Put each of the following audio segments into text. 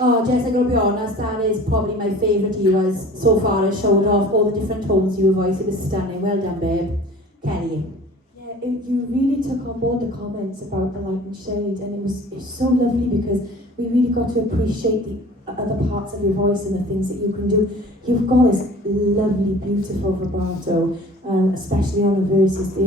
Oh, Jess, I gotta be honest, that is probably my favourite yours so far. It showed off all the different tones of your voice. It was stunning. Well done, babe. Kelly. Yeah, you really took on board the comments about the light and shade, and it's so lovely because we really got to appreciate the other parts of your voice and the things that you can do. You've got this lovely, beautiful vibrato, especially on the verses. It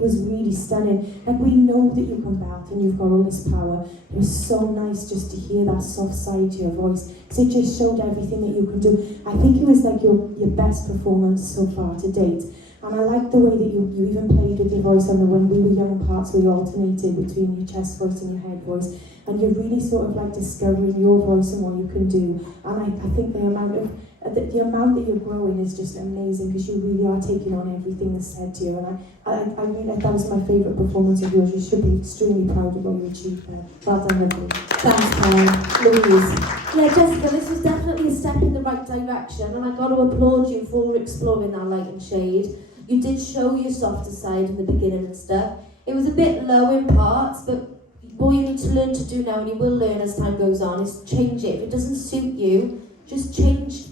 was really stunning. Like, we know that you can belt and you've got all this power. It was so nice just to hear that soft side to your voice, because it just showed everything that you can do. I think it was like your best performance so far to date. And I like the way that you even played with your voice on the When We Were Young parts, where you alternated between your chest voice and your head voice. And you're really sort of like discovering your voice and what you can do. And I think the amount that you're growing is just amazing, because you really are taking on everything that's said to you. And I really, that was my favourite performance of yours. You should be extremely proud of what you achieved there. Well done, lovely. Thanks, Karen. Louise. Yeah, Jessica, this was definitely a step in the right direction, and I got to applaud you for exploring that light and shade. You did show your softer side in the beginning and stuff. It was a bit low in parts, but what you need to learn to do now, and you will learn as time goes on, is change it. If it doesn't suit you, just change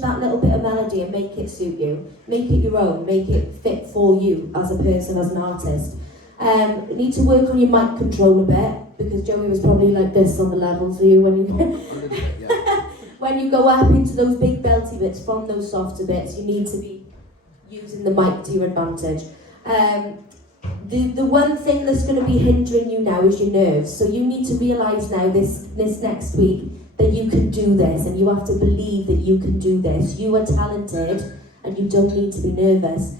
that little bit of melody and make it suit you. Make it your own, make it fit for you as a person, as an artist. You need to work on your mic control a bit, because Joey was probably like this on the levels for you when you when you go up into those big belty bits from those softer bits. You need to be using the mic to your advantage. The one thing that's going to be hindering you now is your nerves. So you need to realise now this next week that you can do this, and you have to believe that you can do this. You are talented and you don't need to be nervous.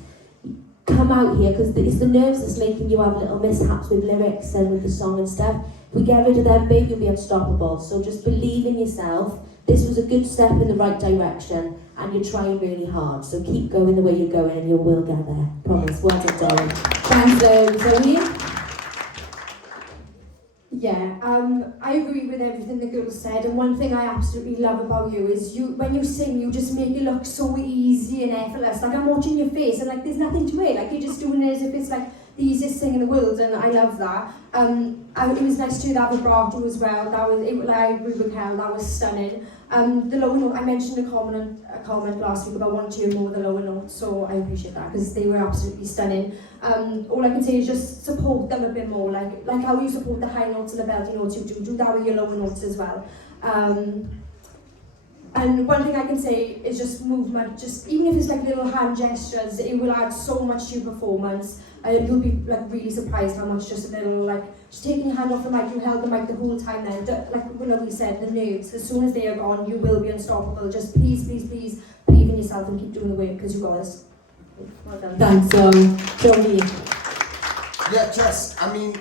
Come out here, because it's the nerves that's making you have little mishaps with lyrics and with the song and stuff. If we get rid of them, babe, you'll be unstoppable. So just believe in yourself. This was a good step in the right direction, and you're trying really hard. So keep going the way you're going and you will get there. Promise. Well done, darling. Thanks, Zoe. Yeah, I agree with everything the girls said, and one thing I absolutely love about you is when you sing, you just make it look so easy and effortless. Like, I'm watching your face and like there's nothing to it. Like, you're just doing it as if it's like the easiest thing in the world, and I love that. It was nice to hear that vibrato as well. I agree with Kel, that was stunning. The lower note, I mentioned a comment last week about wanting to hear more of the lower notes, so I appreciate that, because they were absolutely stunning. All I can say is just support them a bit more, like how you support the high notes and the belty notes, you do that with your lower notes as well. And one thing I can say is just movement, just even if it's like little hand gestures, it will add so much to your performance. You'll be like really surprised how much just a little, like, just taking your hand off the mic, you held the mic the whole time then. Like we said, the nerves, as soon as they are gone, you will be unstoppable. Just please, please, please believe in yourself and keep doing the work, because you got this. Well done. Thanks, Joey. Yeah, Jess, I mean,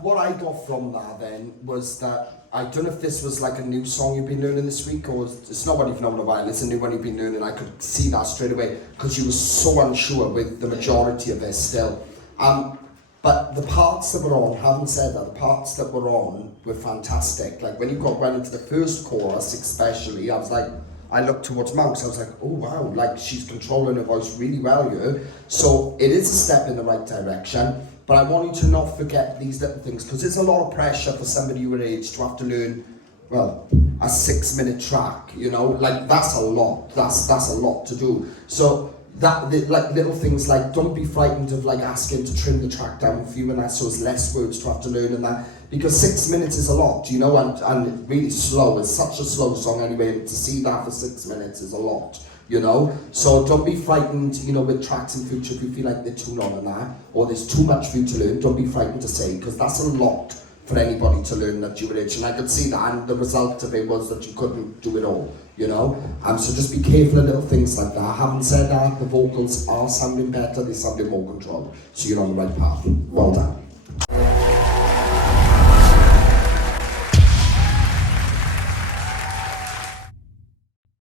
what I got from that then was that, I don't know if this was like a new song you've been learning this week, or it's not one you've known a while, it's a new one you've been learning. I could see that straight away, because you were so unsure with the majority of it still. But the parts that were on, having said that, the parts that were on were fantastic. Like, when you went into the first chorus especially, I looked towards Monks, I was like, oh wow, like, she's controlling her voice really well here. So it is a step in the right direction. But I want you to not forget these little things, because it's a lot of pressure for somebody your age to have to learn, well, a 6-minute track, you know, like, that's a lot, that's a lot to do. So like little things like, don't be frightened of like asking to trim the track down a few minutes so it's less words to have to learn and that, because 6 minutes is a lot, you know, and really slow, it's such a slow song anyway, and to see that for 6 minutes is a lot. You know, so don't be frightened, you know, with tracks in future if you feel like they're too long and that, or there's too much for you to learn. Don't be frightened to say, because that's a lot for anybody to learn at your age, and I could see that, and the result of it was that you couldn't do it all, you know. So just be careful of little things like that. Having said that, the vocals are sounding better, they're sounding more controlled, so you're on the right path. Well done.